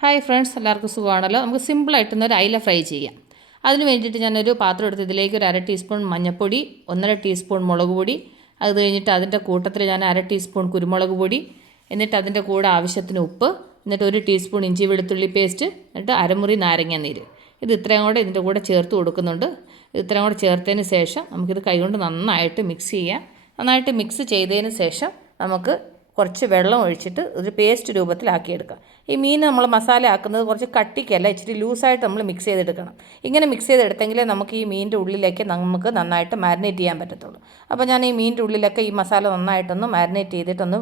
Hi friends, എല്ലാവർക്കും സുഖമാണല്ലോ. നമുക്ക് സിമ്പിളായിട്ടൊന്ന് ഒരു അയില ഫ്രൈ ചെയ്യാം. അതിന് വേണ്ടിയിട്ട് ഞാനൊരു പാത്രം എടുത്ത് ഇതിലേക്ക് ഒരു 1/2 ടീസ്പൂൺ മഞ്ഞൾപ്പൊടി, 1.5 ടീസ്പൂൺ മുളക് പൊടി, അത് കഴിഞ്ഞിട്ട് അതിൻ്റെ കൂട്ടത്തിൽ ഞാൻ 1/2 ടീസ്പൂൺ കുരുമുളക് പൊടി, എന്നിട്ട് അതിൻ്റെ കൂടെ ആവശ്യത്തിന് ഉപ്പ്, എന്നിട്ട് 1 ടീസ്പൂൺ ഇഞ്ചി വെളുത്തുള്ളി പേസ്റ്റ്, എന്നിട്ട് അരമുറി നാരങ്ങ നീര്. ഇത് ഇത്രയും കൂടെ ഇതിൻ്റെ കൂടെ ചേർത്ത് കൊടുക്കുന്നുണ്ട്. ഇത്രയും കൂടെ ചേർത്തതിന് ശേഷം നമുക്കിത് കൈകൊണ്ട് നന്നായിട്ട് മിക്സ് ചെയ്യാം. നന്നായിട്ട് മിക്സ് ചെയ്തതിന് ശേഷം നമുക്ക് കുറച്ച് വെള്ളം ഒഴിച്ചിട്ട് ഒരു പേസ്റ്റ് രൂപത്തിലാക്കിയെടുക്കാം. ഈ മീൻ നമ്മൾ മസാല ആക്കുന്നത് കുറച്ച് കട്ടിക്കല്ല, ഇച്ചിരി ലൂസായിട്ട് നമ്മൾ മിക്സ് ചെയ്തെടുക്കണം. ഇങ്ങനെ മിക്സ് ചെയ്തെടുത്തെങ്കിലേ നമുക്ക് ഈ മീനിൻ്റെ ഉള്ളിലേക്ക് നമുക്ക് നന്നായിട്ട് മാരിനേറ്റ് ചെയ്യാൻ പറ്റത്തുള്ളൂ. അപ്പോൾ ഞാൻ ഈ മീനിൻ്റെ ഉള്ളിലൊക്കെ ഈ മസാല നന്നായിട്ടൊന്ന് മാരിനേറ്റ് ചെയ്തിട്ടൊന്ന്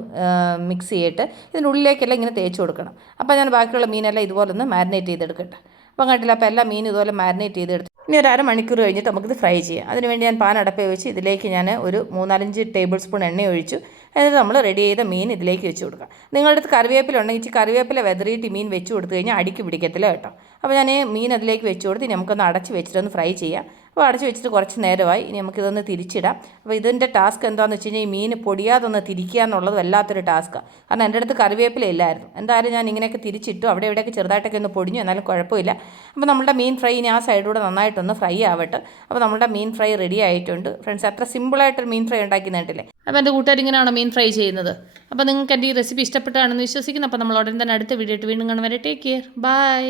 മിക്സ് ചെയ്തിട്ട് ഇതിൻ്റെ ഉള്ളിലേക്കെല്ലാം ഇങ്ങനെ തേച്ച് കൊടുക്കണം. അപ്പോൾ ഞാൻ ബാക്കിയുള്ള മീനെല്ലാം ഇതുപോലെ ഒന്ന് മാരിനേറ്റ് ചെയ്തെടുക്കട്ടെ. അപ്പം കണ്ടില്ല, അപ്പോൾ എല്ലാ മീനും ഇതുപോലെ മാരിനേറ്റ് ചെയ്തെടുത്ത് ഇനി ഒരു അരമണിക്കൂർ കഴിഞ്ഞിട്ട് നമുക്കിത് ഫ്രൈ ചെയ്യാം. അതിനുവേണ്ടി ഞാൻ പാൻ അടപ്പേ വെച്ച് ഇതിലേക്ക് ഞാൻ ഒരു 3-4 ടേബിൾ സ്പൂൺ എണ്ണ ഒഴിച്ചു. എന്നിട്ട് നമ്മൾ റെഡി ചെയ്ത മീൻ ഇതിലേക്ക് വെച്ച് കൊടുക്കാം. നിങ്ങളുടെ അടുത്ത് കറിവേപ്പില ഉണ്ടെങ്കിൽ കറിവേപ്പില വെതറിയിട്ട് മീൻ വെച്ച് കൊടുത്തു കഴിഞ്ഞാൽ അടിക്ക് പിടിക്കത്തില്ല കേട്ടോ. അപ്പോൾ ഞാൻ മീൻ അതിലേക്ക് വെച്ച് കൊടുത്ത് ഇനി നമുക്കൊന്ന് അടച്ച് വെച്ചിട്ടൊന്ന് ഫ്രൈ ചെയ്യാം. അപ്പോൾ അടച്ച് വെച്ചിട്ട് കുറച്ച് നേരമായി. ഇനി നമുക്കിതൊന്ന് തിരിച്ചിടാം. അപ്പോൾ ഇതിൻ്റെ ടാസ്ക് എന്താണെന്ന് വെച്ച് കഴിഞ്ഞാൽ ഈ മീൻ പൊടിയാതൊന്ന് തിരിക്കുക എന്നുള്ളത് വല്ലാത്തൊരു ടാസ്ക്കാണ്. കാരണം എൻ്റെ അടുത്ത് കറിവേപ്പില ഇല്ലായിരുന്നു. എന്തായാലും ഞാൻ ഇങ്ങനെയൊക്കെ തിരിച്ചിട്ടു. അവിടെ ഇവിടെയൊക്കെ ചെറുതായിട്ടൊക്കെ ഒന്ന് പൊടിഞ്ഞു, എന്നാലും കുഴപ്പമില്ല. അപ്പോൾ നമ്മുടെ മീൻ ഫ്രൈ ഇനി ആ സൈഡിലൂടെ നന്നായിട്ടൊന്ന് ഫ്രൈ ആവട്ടെ. അപ്പോൾ നമ്മുടെ മീൻ ഫ്രൈ റെഡി ആയിട്ടുണ്ട് ഫ്രണ്ട്സ്. അത്ര സിമ്പിളായിട്ടൊരു മീൻ ഫ്രൈ ഉണ്ടാക്കി നേട്ടില്ലേ. അപ്പോൾ എൻ്റെ കൂട്ടുകാർ ഇങ്ങനെയാണോ മീൻ ഫ്രൈ ചെയ്യുന്നത്? അപ്പോൾ നിങ്ങൾക്ക് എൻ്റെ ഈ റെസിപ്പി ഇഷ്ടപ്പെട്ടാണെന്ന് വിശ്വസിക്കുന്നു. അപ്പോൾ നമ്മൾ ഉടൻ തന്നെ അടുത്ത വീഡിയോ ആയിട്ട് വീണ്ടും കാണും വരെ. Take care, by.